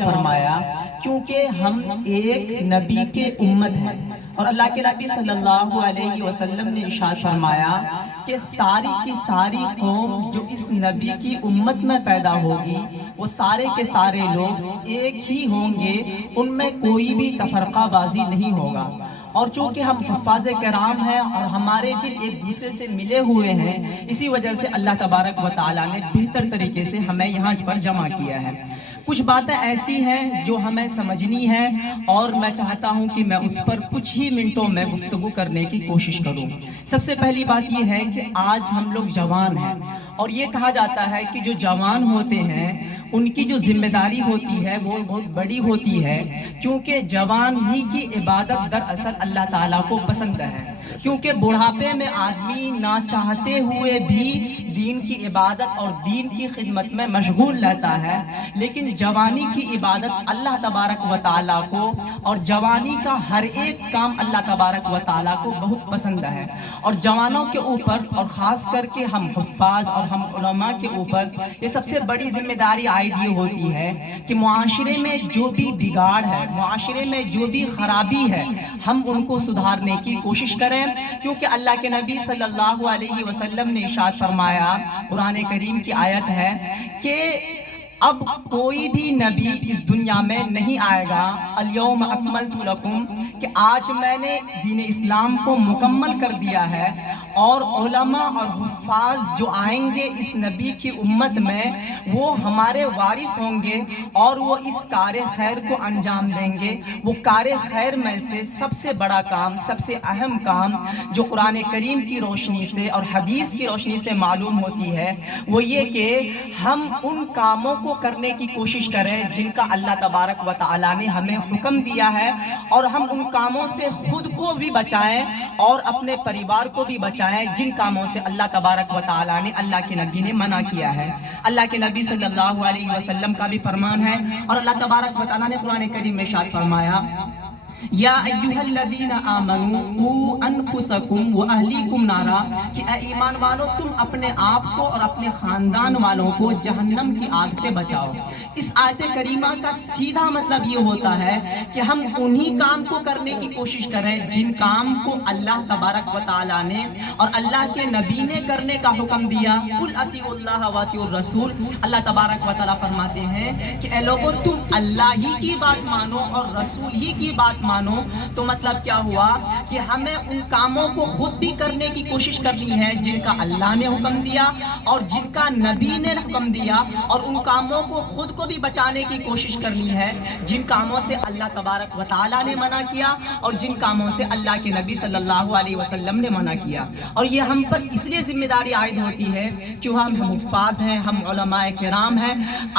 فرمایا کیونکہ ہم ایک نبی کے امت ہیں، اور اللہ کے نبی صلی اللہ علیہ وسلم نے ارشاد فرمایا کہ ساری کی ساری قوم جو اس نبی کی امت میں پیدا ہوگی وہ سارے کے سارے لوگ ایک ہی ہوں گے، ان میں کوئی بھی تفرقہ بازی نہیں ہوگا۔ اور چونکہ ہم حفاظ کرام ہیں اور ہمارے دل ایک دوسرے سے ملے ہوئے ہیں، اسی وجہ سے اللہ تبارک و تعالیٰ نے بہتر طریقے سے ہمیں یہاں پر جمع کیا ہے۔ کچھ باتیں ایسی ہیں جو ہمیں سمجھنی ہے، اور میں چاہتا ہوں کہ میں اس پر کچھ ہی منٹوں میں گفتگو کرنے کی کوشش کروں۔ سب سے پہلی بات یہ ہے کہ آج ہم لوگ جوان ہیں، اور یہ کہا جاتا ہے کہ جو جوان ہوتے ہیں ان کی جو ذمہ داری ہوتی ہے وہ بہت بڑی ہوتی ہے، کیونکہ جوان ہی کی عبادت دراصل اللہ تعالیٰ کو پسند ہے، کیونکہ بڑھاپے میں آدمی نہ چاہتے ہوئے بھی دین کی عبادت اور دین کی خدمت میں مشغول رہتا ہے، لیکن جوانی کی عبادت اللہ تبارک و تعالیٰ کو اور جوانی کا ہر ایک کام اللہ تبارک و تعالیٰ کو بہت پسند ہے۔ اور جوانوں کے اوپر اور خاص کر کے ہم حفاظ اور ہم علماء کے اوپر یہ سب سے بڑی ذمہ داری عائد یہ ہوتی ہے کہ معاشرے میں جو بھی بگاڑ ہے، معاشرے میں جو بھی خرابی ہے، ہم ان کو سدھارنے کی کوشش کریں، کیونکہ اللہ کے نبی صلی اللہ علیہ وسلم نے ارشاد فرمایا، قرآن کریم کی آیت ہے کہ اب کوئی بھی نبی اس دنیا میں نہیں آئے گا، الیوم اکملت لکم، کہ آج میں نے دین اسلام کو مکمل کر دیا ہے، اور علماء اور حفاظ جو آئیں گے اس نبی کی امت میں وہ ہمارے وارث ہوں گے، اور وہ اس کار خیر کو انجام دیں گے۔ وہ کار خیر میں سے سب سے بڑا کام، سب سے اہم کام جو قرآن کریم کی روشنی سے اور حدیث کی روشنی سے معلوم ہوتی ہے وہ یہ کہ ہم ان کاموں کو کرنے کی کوشش کریں جن کا اللہ تبارک و تعالیٰ نے ہمیں حکم دیا ہے، اور ہم ان کاموں سے خود کو بھی بچائیں اور اپنے پریوار کو بھی بچائیں جن کاموں سے اللہ تبارک و تعالیٰ نے، اللہ کے نبی نے منع کیا ہے۔ اللہ کے نبی صلی اللہ علیہ وسلم کا بھی فرمان ہے، اور اللہ تبارک و تعالیٰ نے قرآن کریم میں ارشاد فرمایا، یا ایہا الذین آمنوا قوا انفسکم و اہلیکم نارا، کہ اے ایمان والو تم اپنے آپ کو اور اپنے خاندان والوں کو جہنم کی آگ سے بچاؤ۔ اس آیت کریمہ کا سیدھا مطلب یہ ہوتا ہے کہ ہم انہی کام کو کرنے کی کوشش کریں جن کام کو اللہ تبارک و تعالیٰ نے اور اللہ کے نبی نے کرنے کا حکم دیا۔ قل اطیعوا اللہ واطیعوا الرسول، اللہ تبارک و تعالیٰ فرماتے ہیں کہ اے لوگو تم اللہ ہی کی بات مانو اور رسول ہی کی بات مانو۔ تو مطلب کیا ہوا کہ ہمیں ان کاموں کو خود بھی کرنے کی کوشش کرنی ہے جن کا اللہ نے حکم دیا اور جن کا نبی نے حکم دیا، اور ان کاموں کو خود کو بھی بچانے کی کوشش کرنی ہے جن کاموں سے اللہ تبارک و تعالیٰ نے منع کیا اور جن کاموں سے اللہ کے نبی صلی اللہ علیہ وسلم نے منع کیا۔ اور یہ ہم پر اس لیے ذمہ داری عائد ہوتی ہے کہ ہم حفاظ ہیں، ہم علماء کرام ہیں،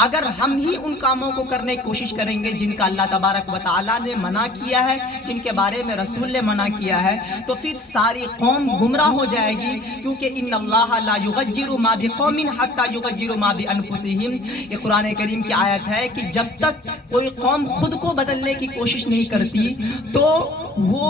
اگر ہم ہی ان کاموں کو کرنے کی کوشش کریں گے جن کا اللہ تبارک و تعالیٰ نے منع کیا ہے، جن کے بارے میں رسول نے منع کیا ہے، تو پھر ساری قوم گمراہ ہو جائے گی، کیونکہ ان اللہ لا یغیر ما بقوم حتی یغیروا ما بانفسہم۔ یہ قرآن کریم کی آیت ہے کہ جب تک کوئی قوم خود کو بدلنے کی کوشش نہیں کرتی تو وہ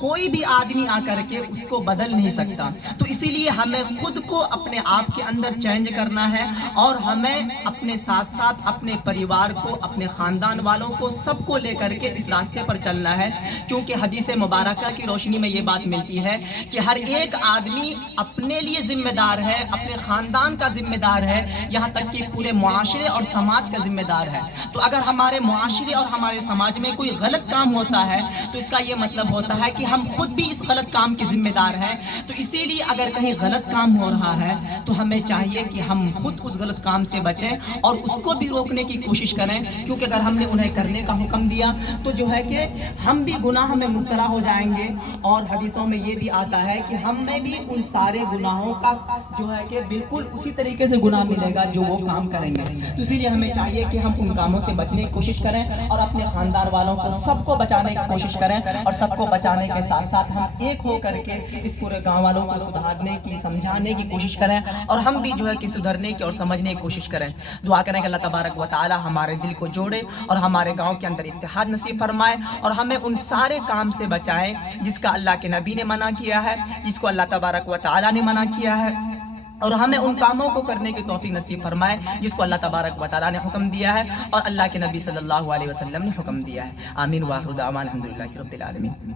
کوئی بھی آدمی آ کر کے اس کو بدل نہیں سکتا۔ تو اسی لیے ہمیں خود کو اپنے آپ کے اندر چینج کرنا ہے، اور ہمیں اپنے ساتھ ساتھ اپنے پریوار کو، اپنے خاندان والوں کو، سب کو لے کر کے اس راستے پر چلنا ہے، کیونکہ حدیث مبارکہ کی روشنی میں یہ بات ملتی ہے کہ ہر ایک آدمی اپنے لیے ذمہ دار ہے، اپنے خاندان کا ذمہ دار ہے، یہاں تک کہ پورے معاشرے اور سماج کا ذمہ دار ہے۔ تو اگر ہمارے معاشرے اور ہمارے سماج میں کوئی غلط کام ہوتا ہے تو اس کا یہ مطلب ہوتا ہے کہ ہم خود بھی اس غلط کام کے ذمہ دار ہیں۔ تو اسی لیے اگر کہیں غلط کام ہو رہا ہے تو ہمیں چاہیے کہ ہم خود اس غلط کام سے بچیں اور اس کو بھی روکنے کی کوشش کریں، کیونکہ اگر ہم نے انہیں کرنے کا حکم دیا تو جو ہے کہ ہم بھی گناہ میں مبتلا ہو جائیں گے، اور حدیثوں میں یہ بھی آتا ہے کہ ہم میں بھی ان سارے گناہوں کا جو ہے کہ بالکل اسی طریقے سے گناہ ملے گا جو وہ کام کریں گے۔ تو اسی لیے ہمیں چاہیے کہ ہم ان کاموں سے بچنے کی کوشش کریں اور اپنے خاندان والوں کو سب کو بچانے کی کوشش کریں، اور سب کو بچانے کے ساتھ ساتھ ہم ایک ہو کر کے اس پورے گاؤں والوں کو سدھارنے کی، سمجھانے کی کوشش کریں، اور ہم بھی جو ہے کہ سدھرنے کی اور سمجھنے کی کوشش کریں۔ دعا کریں کہ اللہ تبارک و تعالی ہمارے دل کو جوڑے اور ہمارے گاؤں کے اندر اتحاد نصیب فرمائے، اور ہمیں ان سارے کام سے بچائے جس کا اللہ کے نبی نے منع کیا ہے، جس کو اللہ تبارک و تعالی نے منع کیا ہے۔ اور ہمیں ان کاموں کو کرنے کی توفیق نصیب فرمائے جس کو اللہ تبارک و تعالیٰ نے حکم دیا ہے اور اللہ کے نبی صلی اللہ علیہ وسلم نے حکم دیا ہے. آمین. وآخر دعوانا الحمدللہ رب العالمین.